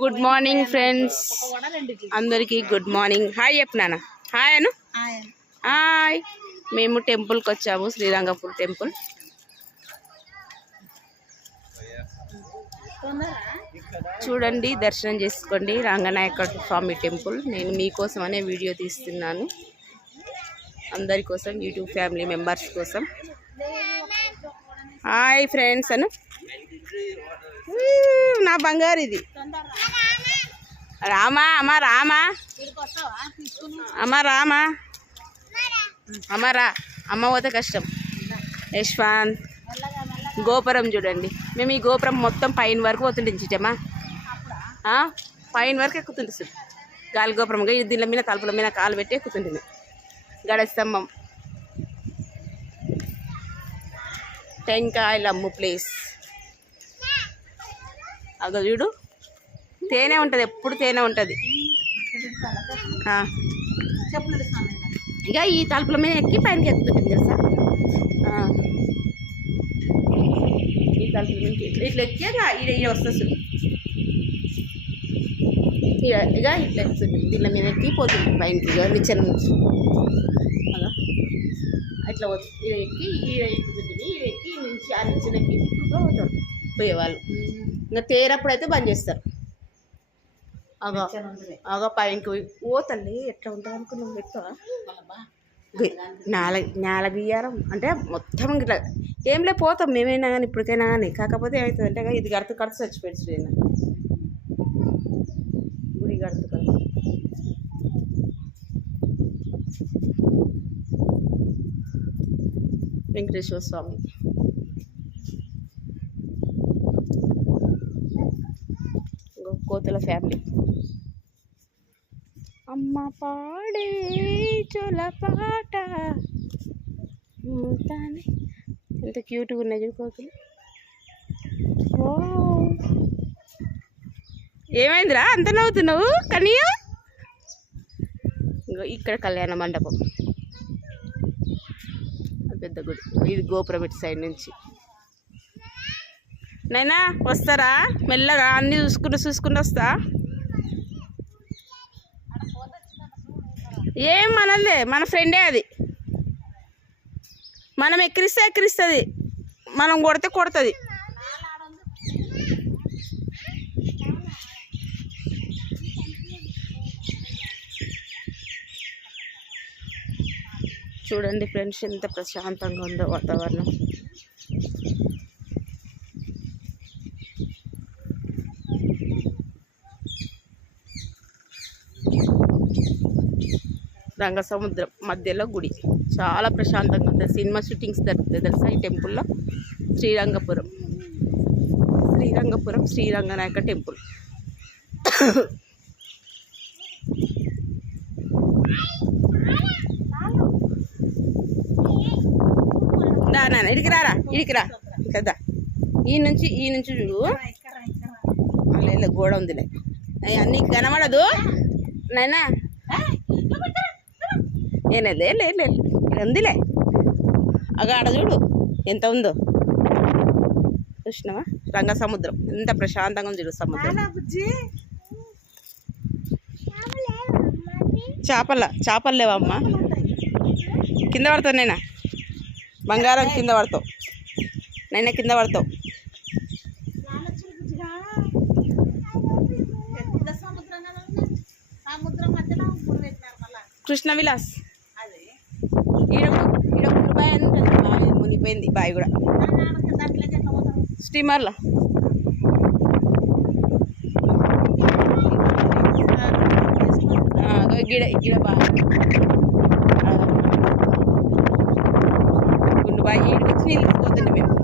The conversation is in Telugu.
గుడ్ మార్నింగ్ ఫ్రెండ్స్ అందరికీ గుడ్ మార్నింగ్. హాయ్ చెప్పినానా? హాయ్ అను. హాయ్. మేము టెంపుల్కి వచ్చాము, శ్రీరంగపూర్ టెంపుల్. చూడండి, దర్శనం చేసుకోండి. రంగనాయక స్వామి టెంపుల్. నేను మీకోసం అనే వీడియో తీస్తున్నాను, అందరి కోసం, యూట్యూబ్ ఫ్యామిలీ మెంబర్స్ కోసం. హాయ్ ఫ్రెండ్స్ అను. నా బంగారు ఇది. రామా అమ్మ, రామా అమ్మ, రామా అమ్మ, రా అమ్మ, పోతే కష్టం. యశ్వంత్. గోపురం చూడండి. మేము ఈ గోపురం మొత్తం పైన వరకు పోతుంటే చిట్టమ్మా, పైన వరకు ఎక్కుతుంటే సార్. గాలి గోపురం దీనిల మీద తలుపుల మీద కాలు పెట్టి ఎక్కుతుంటుంది. గడ స్తంభం. టెంకాయలమ్ము ప్లేస్. అదో చూడు, తేనె ఉంటుంది, ఎప్పుడు తేనె ఉంటుంది. ఇక ఈ తలుపుల మీద ఎక్కి పైనకి ఎక్కుతుంది తెలుసా. ఈ తలుపుల మీద ఇట్లా ఎక్కి ఇక వస్తుంది. ఇక ఇట్లా ఎక్కుతుంది, దీనిల మీద ఎక్కి పోతుంది పైనకి. నిచ్చెన నుంచి అలా అట్లా పోతుంది. ఇది ఎక్కి ఈడ ఎక్కుతుంది, ఈడ ఎక్కి నుంచి ఆ నిచ్చెన ఎక్కి పోతారు పోయేవాళ్ళు. ఇంకా తేరప్పుడు అయితే బంద్ చేస్తారు. అగా పైనకి పోయి ఓ తల్లి ఎట్లా ఉంటుంది అనుకున్నాం. ఎక్కువ నేల బియ్యారం అంటే మొత్తం ఇట్లా ఏం లే పోతాం మేమైనా కానీ, ఇప్పటికైనా కానీ. కాకపోతే ఏమవుతుంది అంటే ఇది కడుతూ చచ్చిపోయాడు చూడైనా, గుడి కడుతూ వెంకటేశ్వర స్వామి. కోతుల ఫ్యామిలీ. అమ్మ పాడే చోల పాట ఎంత క్యూట్గా ఉన్నాయి చూడు కోతులు. ఓ ఏమైందిరా అంత నవ్వుతున్నావు కనియా? ఇక్కడ కళ్యాణ మండపం, పెద్ద గుడి. ఇది గోపురం ఇటు సైడ్ నుంచి. నైనా వస్తారా మెల్లగా, అన్నీ చూసుకుంటూ వస్తా. ఏం మనలే, మన ఫ్రెండే అది. మనం ఎక్కిరిస్తుంది, మనం కొడితే కొడుతుంది. చూడండి ఫ్రెండ్స్, ఎంత ప్రశాంతంగా ఉందో వాతావరణం. రంగసముద్రం మధ్యలో గుడి, చాలా ప్రశాంతంగా ఉంటుంది. సినిమా షూటింగ్స్ జరుగుతుంది తెలుసా ఈ టెంపుల్లో. శ్రీరంగపురం శ్రీరంగనాయక టెంపుల్. నాన్న ఇడికి రారా, ఇడికి రా కదా. ఈ నుంచి చూడు, లేదు గోడ ఉందిలే, అన్నీ కనబడదు నైనా. లే ఉందిలే, అగా ఆడ చూడు ఎంత ఉందో. చూసినావా రంగ సముద్రం ఎంత ప్రశాంతంగా ఉంది చూడు. సముద్రం చేపలు లేవమ్మా, కింద పడతావు నైనా. బంగారం కింద పడతావు నైనా, కింద పడతావు. కృష్ణ విలాస్ ఈడ బాయ్ అని ఉంటుంది. బాయ్ మునిగిపోయింది, బాయ్ కూడా. స్టీమర్లో గిడ బాయ్, గుండు బాయ్. ఈడికి వచ్చి నీళ్ళు తీసుకుపోతుంది మేము.